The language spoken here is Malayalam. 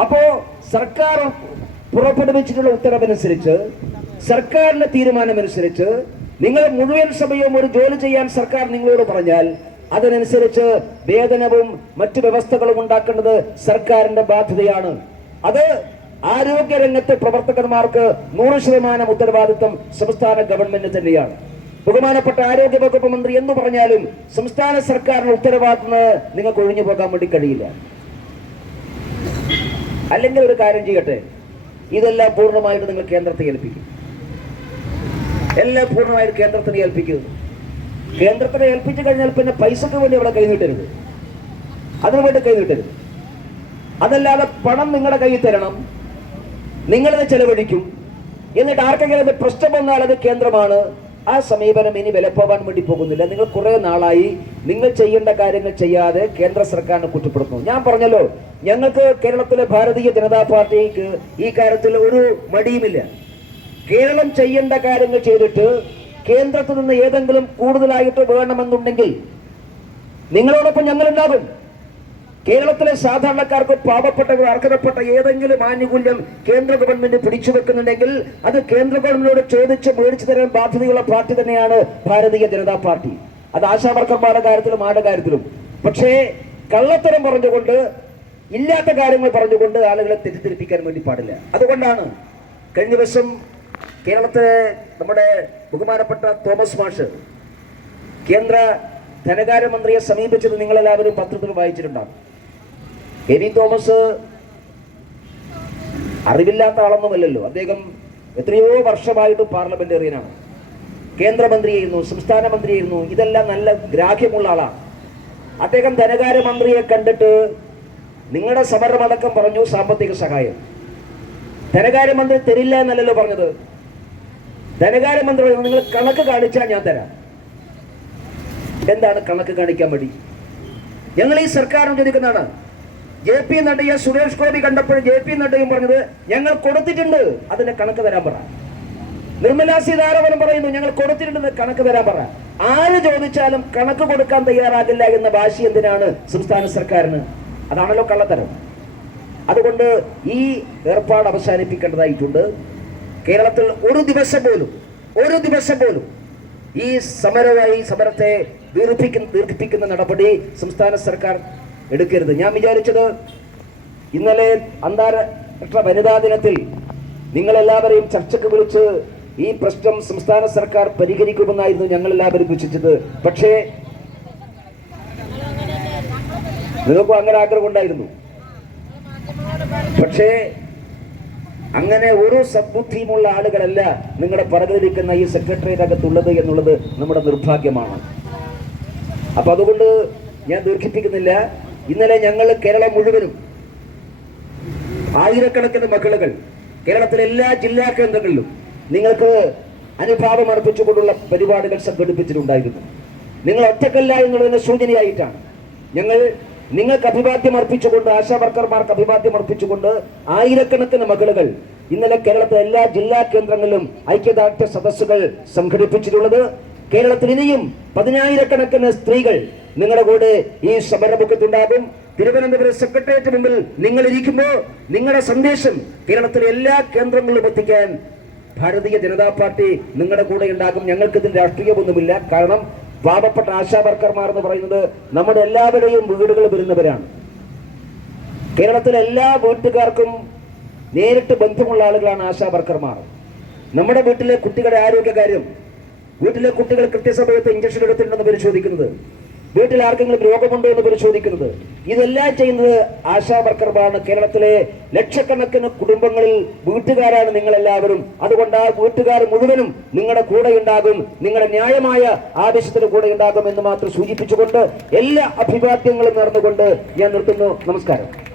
അപ്പോ സർക്കാർ പുറപ്പെടുവിച്ചിട്ടുള്ള ഉത്തരവനുസരിച്ച് സർക്കാരിന്റെ തീരുമാനമനുസരിച്ച് നിങ്ങൾ മുഴുവൻ സമയവും ഒരു ജോലി ചെയ്യാൻ സർക്കാർ നിങ്ങളോട് പറഞ്ഞാൽ അതിനനുസരിച്ച് വേതനവും മറ്റു വ്യവസ്ഥകളും ഉണ്ടാക്കേണ്ടത് സർക്കാരിന്റെ ബാധ്യതയാണ്. അത് ആരോഗ്യരംഗത്തെ പ്രവർത്തകന്മാർക്ക് നൂറ് ശതമാനം ഉത്തരവാദിത്വം സംസ്ഥാന ഗവൺമെന്റ് തന്നെയാണ്. ബഹുമാനപ്പെട്ട ആരോഗ്യ വകുപ്പ് മന്ത്രി എന്ന് പറഞ്ഞാലും സംസ്ഥാന സർക്കാരിന്റെ ഉത്തരവാദിത്തം നിങ്ങൾക്ക് ഒഴിഞ്ഞു പോകാൻ വേണ്ടി കഴിയില്ല. അല്ലെങ്കിൽ ഒരു കാര്യം ചെയ്യട്ടെ? ഇതെല്ലാം പൂർണമായിട്ട് നിങ്ങൾ കേന്ദ്രത്തെ ഏൽപ്പിക്കും. എല്ലാം പൂർണമായിട്ട് കേന്ദ്രത്തിന് ഏൽപ്പിക്കുന്നു. കേന്ദ്രത്തിനെ ഏൽപ്പിച്ചു കഴിഞ്ഞാൽ പിന്നെ പൈസക്ക് വേണ്ടി അവിടെ കൈ നീട്ടരുത്. അതിനു വേണ്ടി കൈ നീട്ടരുത്. അതല്ലാതെ പണം നിങ്ങളുടെ കയ്യിൽ തരണം. നിങ്ങളത് ചെലവഴിക്കും. എന്നിട്ട് ആർക്കെങ്കിലും അത് പ്രശ്നം വന്നാൽ അത് കേന്ദ്രമാണ്. ആ സമീപനം ഇനി വിലപ്പോവാൻ വേണ്ടി പോകുന്നില്ല. നിങ്ങൾ കുറെ നാളായി നിങ്ങൾ ചെയ്യേണ്ട കാര്യങ്ങൾ ചെയ്യാതെ കേന്ദ്ര സർക്കാരിനെ കുറ്റപ്പെടുത്തുന്നു. ഞാൻ പറഞ്ഞല്ലോ ഞങ്ങൾക്ക് കേരളത്തിലെ ഭാരതീയ ജനതാ പാർട്ടിക്ക് ഈ കാര്യത്തിൽ ഒരു മടിയുമില്ല. കേരളം ചെയ്യേണ്ട കാര്യങ്ങൾ ചെയ്തിട്ട് കേന്ദ്രത്തിൽ നിന്ന് ഏതെങ്കിലും കൂടുതലായിട്ട് വേണമെന്നുണ്ടെങ്കിൽ നിങ്ങളോടൊപ്പം ഞങ്ങൾ ഉണ്ടാകും കേരളത്തിലെ സാധാരണക്കാർക്ക് പാവപ്പെട്ടവർ അർഹതപ്പെട്ട ഏതെങ്കിലും ആനുകൂല്യം കേന്ദ്ര ഗവൺമെന്റ് പിടിച്ചു വെക്കുന്നുണ്ടെങ്കിൽ അത് കേന്ദ്ര ഗവൺമെന്റിനോട് ചോദിച്ച് മേടിച്ചു തരാൻ ബാധ്യതയുള്ള പാർട്ടി തന്നെയാണ് ഭാരതീയ ജനതാ പാർട്ടി. അത് ആശാവർക്കന്മാരുടെ കാര്യത്തിലും ആരുടെ കാര്യത്തിലും. പക്ഷേ കള്ളത്തരം പറഞ്ഞുകൊണ്ട് ഇല്ലാത്ത കാര്യങ്ങൾ പറഞ്ഞുകൊണ്ട് ആളുകളെ തെറ്റിദ്ധരിപ്പിക്കാൻ വേണ്ടി പാടില്ല. അതുകൊണ്ടാണ് കഴിഞ്ഞ ദിവസം കേരളത്തിലെ നമ്മുടെ ബഹുമാനപ്പെട്ട തോമസ് മാഷ് കേന്ദ്ര ധനകാര്യമന്ത്രിയെ സമീപിച്ചത് നിങ്ങളെല്ലാവരും പത്രത്തിൽ വായിച്ചിട്ടുണ്ടാകും കെ വി തോമസ് അറിവില്ലാത്ത ആളൊന്നുമല്ലല്ലോ. അദ്ദേഹം എത്രയോ വർഷമായിട്ട് പാർലമെന്റേറിയനാണ്. കേന്ദ്രമന്ത്രിയായിരുന്നു സംസ്ഥാന മന്ത്രിയായിരുന്നു ഇതെല്ലാം നല്ല ഗ്രാഹ്യമുള്ള ആളാണ് അദ്ദേഹം ധനകാര്യമന്ത്രിയെ കണ്ടിട്ട് നിങ്ങളുടെ സമരമടക്കം പറഞ്ഞു സാമ്പത്തിക സഹായം. ധനകാര്യമന്ത്രി തരില്ല എന്നല്ലല്ലോ പറഞ്ഞത്. ധനകാര്യമന്ത്രി നിങ്ങൾ കണക്ക് കാണിച്ചാൽ ഞാൻ തരാം. എന്താണ് കണക്ക് കാണിക്കാൻ വേണ്ടി? ഞങ്ങൾ ഈ സർക്കാരും ചോദിക്കുന്നതാണ്. ജെ പി നഡ്ഡയെ സുരേഷ് ഗോപി കണ്ടപ്പോൾ ജെ പി നഡ്ഡയും പറഞ്ഞത് ഞങ്ങൾ കൊടുത്തിട്ടുണ്ട് അതിന്റെ കണക്ക് തരാൻ പറ. നിർമ്മലാ സീതാരാമൻ പറയുന്നു ഞങ്ങൾ കൊടുത്തിട്ടുണ്ട് കണക്ക് തരാൻ പറ. ആര് ചോദിച്ചാലും കണക്ക് കൊടുക്കാൻ തയ്യാറാകില്ല എന്ന വാശി എന്തിനാണ് സംസ്ഥാന സർക്കാരിന്? അതാണല്ലോ കള്ളത്തരം. അതുകൊണ്ട് ഈ ഏർപ്പാട് അവസാനിപ്പിക്കേണ്ടതായിട്ടുണ്ട്. കേരളത്തിൽ ഒരു ദിവസം പോലും ഒരു ദിവസം പോലും ഈ സമരമായി സമരത്തെ ദീർഘിപ്പിക്കുന്ന ദീർഘിപ്പിക്കുന്ന നടപടി സംസ്ഥാന സർക്കാർ എടുക്കരുത്. ഞാൻ വിചാരിച്ചത് ഇന്നലെ അന്താരാഷ്ട്ര വനിതാ ദിനത്തിൽ നിങ്ങളെല്ലാവരെയും ചർച്ചയ്ക്ക് വിളിച്ച് ഈ പ്രശ്നം സംസ്ഥാന സർക്കാർ പരിഹരിക്കുമെന്നായിരുന്നു ഞങ്ങൾ എല്ലാവരും വിശ്വസിച്ചത്. പക്ഷേ നിങ്ങൾക്കും അങ്ങനെ ആഗ്രഹം ഉണ്ടായിരുന്നു. പക്ഷേ അങ്ങനെ ഒരു സദ്ബുദ്ധിയുമുള്ള ആളുകളല്ല നിങ്ങളുടെ പറഞ്ഞിരിക്കുന്ന ഈ സെക്രട്ടേറിയറ്റ് അകത്തുള്ളത് എന്നുള്ളത് നമ്മുടെ നിർഭാഗ്യമാണ്. അപ്പൊ അതുകൊണ്ട് ഞാൻ ദീർഘിപ്പിക്കുന്നില്ല. ഇന്നലെ ഞങ്ങൾ കേരളം മുഴുവനും ആയിരക്കണക്കിന് മക്കളുകൾ കേരളത്തിലെ എല്ലാ ജില്ലാ കേന്ദ്രങ്ങളിലും നിങ്ങൾക്ക് അനുഭാവം അർപ്പിച്ചുകൊണ്ടുള്ള പരിപാടികൾ സംഘടിപ്പിച്ചിട്ടുണ്ടായിരുന്നു. നിങ്ങൾ ഒറ്റക്കല്ല എന്നുള്ളതിന്റെ സൂചനയായിട്ടാണ് ഞങ്ങൾ നിങ്ങൾക്ക് അഭിവാദ്യം അർപ്പിച്ചുകൊണ്ട് ആശാ വർക്കർമാർക്ക് അഭിവാദ്യം അർപ്പിച്ചുകൊണ്ട് ആയിരക്കണക്കിന് മകളുകൾ ഇന്നലെ കേരളത്തിലെ എല്ലാ ജില്ലാ കേന്ദ്രങ്ങളിലും ഐക്യദാർഢ്യ സദസ്സുകൾ സംഘടിപ്പിച്ചിട്ടുള്ളത്. കേരളത്തിൽ ഇനിയും പതിനായിരക്കണക്കിന് സ്ത്രീകൾ നിങ്ങളുടെ കൂടെ ഈ സമരമുഖത്തുണ്ടാകും. തിരുവനന്തപുരം സെക്രട്ടേറിയറ്റ് മുമ്പിൽ നിങ്ങൾ ഇരിക്കുമ്പോൾ നിങ്ങളുടെ സന്ദേശം കേരളത്തിലെ എല്ലാ കേന്ദ്രങ്ങളിലും എത്തിക്കാൻ ഭാരതീയ ജനതാ പാർട്ടി നിങ്ങളുടെ കൂടെ ഉണ്ടാകും. ഞങ്ങൾക്ക് ഇതിൽ രാഷ്ട്രീയമൊന്നുമില്ല. കാരണം പാവപ്പെട്ട ആശാ വർക്കർമാർ എന്ന് പറയുന്നത് നമ്മുടെ എല്ലാവരുടെയും വീടുകൾ വരുന്നവരാണ്. കേരളത്തിലെ എല്ലാ വീട്ടുകാർക്കും നേരിട്ട് ബന്ധമുള്ള ആളുകളാണ് ആശാ വർക്കർമാർ നമ്മുടെ വീട്ടിലെ കുട്ടികളുടെ ആരോഗ്യകാര്യം വീട്ടിലെ കുട്ടികൾ കൃത്യസമയത്ത് ഇഞ്ചക്ഷൻ എടുത്തിട്ടുണ്ടെന്ന് പരിശോധിക്കുന്നത് വീട്ടിൽ ആർക്കെങ്കിലും രോഗമുണ്ടോ എന്ന് പരിശോധിക്കുന്നത്. ഇതെല്ലാം ചെയ്യുന്നത് ആശാ വർക്കർമാരാണ്. കേരളത്തിലെ ലക്ഷക്കണക്കിന് കുടുംബങ്ങളിൽ വീട്ടുകാരാണ് നിങ്ങൾ എല്ലാവരും അതുകൊണ്ട് ആ വീട്ടുകാർ മുഴുവനും നിങ്ങളുടെ കൂടെ ഉണ്ടാകും. നിങ്ങളുടെ ന്യായമായ ആവശ്യത്തിന് കൂടെ ഉണ്ടാകും എന്ന് മാത്രം സൂചിപ്പിച്ചുകൊണ്ട് എല്ലാ അഭിവാദ്യങ്ങളും നടന്നുകൊണ്ട് ഞാൻ നിർത്തുന്നു. നമസ്കാരം.